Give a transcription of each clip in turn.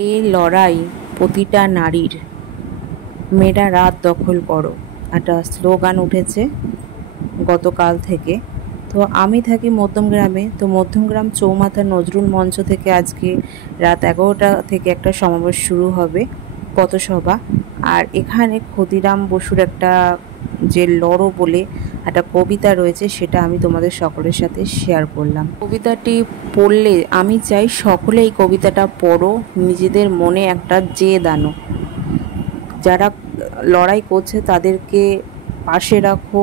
এ লড়াই প্রতিটা নারীর। মেয়েরা রাত দখল করো, একটা স্লোগান উঠেছে গতকাল থেকে। তো আমি থাকি মধ্যমগ্রামে, তো মধ্যমগ্রাম চৌমাথা নজরুল মঞ্চ থেকে আজকে রাত 11টা থেকে একটা সমাবেশ শুরু হবে, পথসভা। আর এখানে ক্ষুদিরাম বসুর একটা যে লড়ো বলে একটা কবিতা রয়েছে, সেটা আমি তোমাদের সকলের সাথে শেয়ার করলাম। কবিতাটি পড়লে আমি চাই সকলে এই কবিতাটা পড়ো, নিজেদের মনে একটা জেদ আনো। যারা লড়াই করছে তাদেরকে পাশে রাখো,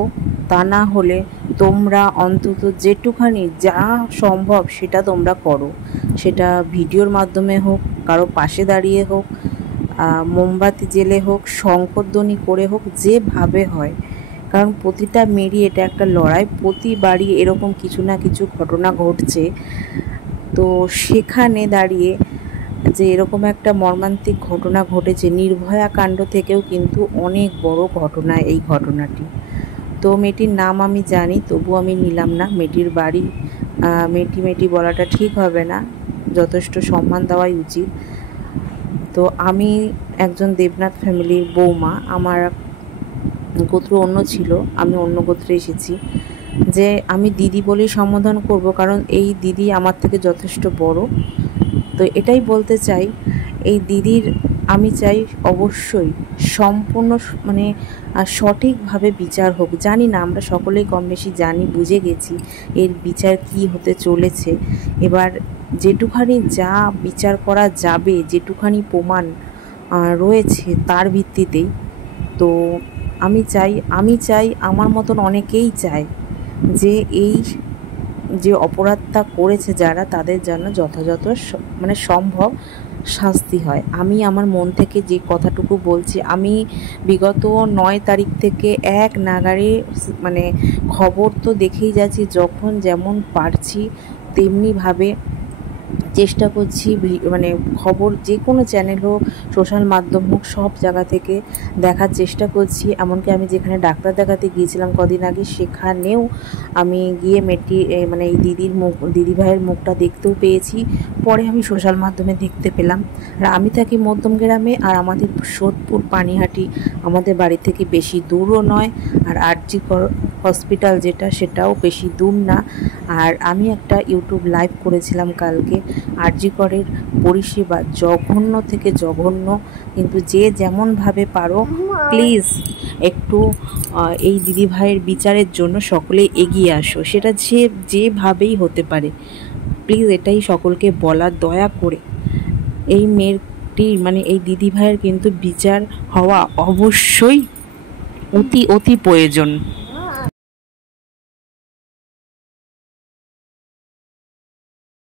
তা না হলে তোমরা অন্তত যেটুখানি যা সম্ভব সেটা তোমরা করো। সেটা ভিডিওর মাধ্যমে হোক, কারো পাশে দাঁড়িয়ে হোক, মোমবাতি জেলে হোক, শঙ্খধ্বনি করে হোক, যেভাবে হয়। কারণ প্রতিটা মেয়েরই এটা একটা লড়াই, প্রতিবারই এরকম কিছু না কিছু ঘটনা ঘটছে। তো সেখানে দাঁড়িয়ে যে এরকম একটা মর্মান্তিক ঘটনা ঘটেছে, নির্ভয়া কাণ্ড থেকেও কিন্তু অনেক বড় ঘটনা এই ঘটনাটি। তো মেয়েটির নাম আমি জানি, তবু আমি নিলাম না। মেয়েটির বাড়ি, মেয়েটি বলাটা ঠিক হবে না, যথেষ্ট সম্মান দেওয়াই উচিত। তো আমি একজন দেবনাথ ফ্যামিলির বৌমা, আমার গোত্র অন্য ছিল, আমি অন্য গোত্রে এসেছি। যে আমি দিদি বলেই সম্বোধন করব, কারণ এই দিদি আমার থেকে যথেষ্ট বড়। তো এটাই বলতে চাই, এই দিদির আমি চাই অবশ্যই সম্পূর্ণ সঠিকভাবে বিচার হোক। জানি না, আমরা সকলেই কম বেশি জানি, বুঝে গেছি এর বিচার কি হতে চলেছে। এবার যেটুখানি যা বিচার করা যাবে, যেটুখানি প্রমাণ রয়েছে তার ভিত্তিতেই। তো আমি চাই আমার মতন অনেকেই চায় যে এই যে অপরাধটা করেছে যারা, তাদের জন্য যথাযথ সম্ভব শাস্তি হয়। আমি আমার মন থেকে যে কথাটুকু বলছি, আমি বিগত 9 তারিখ থেকে এক নাগাড়ে খবর তো দেখেই যাচ্ছি, যখন যেমন পারছি তেমনিভাবে চেষ্টা করছি। খবর যে কোনো চ্যানেল হোক, সোশ্যাল মাধ্যম হোক, সব জায়গা থেকে দেখার চেষ্টা করছি। এমনকি আমি যেখানে ডাক্তার দেখাতে গিয়েছিলাম কদিন আগে, সেখানেও আমি গিয়ে এই দিদিভাইয়ের মুখটা দেখতেও পেয়েছি। পরে আমি সোশ্যাল মাধ্যমে দেখতে পেলাম। আর আমি থাকি মধ্যমগ্রামে, আর আমাদের সোদপুর পানিহাটি আমাদের বাড়ি থেকে বেশি দূরও নয়। আর আরজি কর হসপিটাল যেটা, সেটাও বেশি দূর না। আর আমি একটা ইউটিউব লাইভ করেছিলাম কালকে। আরজি করের পরিষেবা জঘন্য থেকে জঘন্য, কিন্তু যে যেমনভাবে পারো প্লিজ একটু এই দিদিভাইয়ের বিচারের জন্য সকলে এগিয়ে আসো। সেটা যেভাবেই হতে পারে, প্লিজ এটাই সকলকে বলার, দয়া করে। এই মেয়েটি এই দিদিভাইয়ের কিন্তু বিচার হওয়া অবশ্যই অতি প্রয়োজন।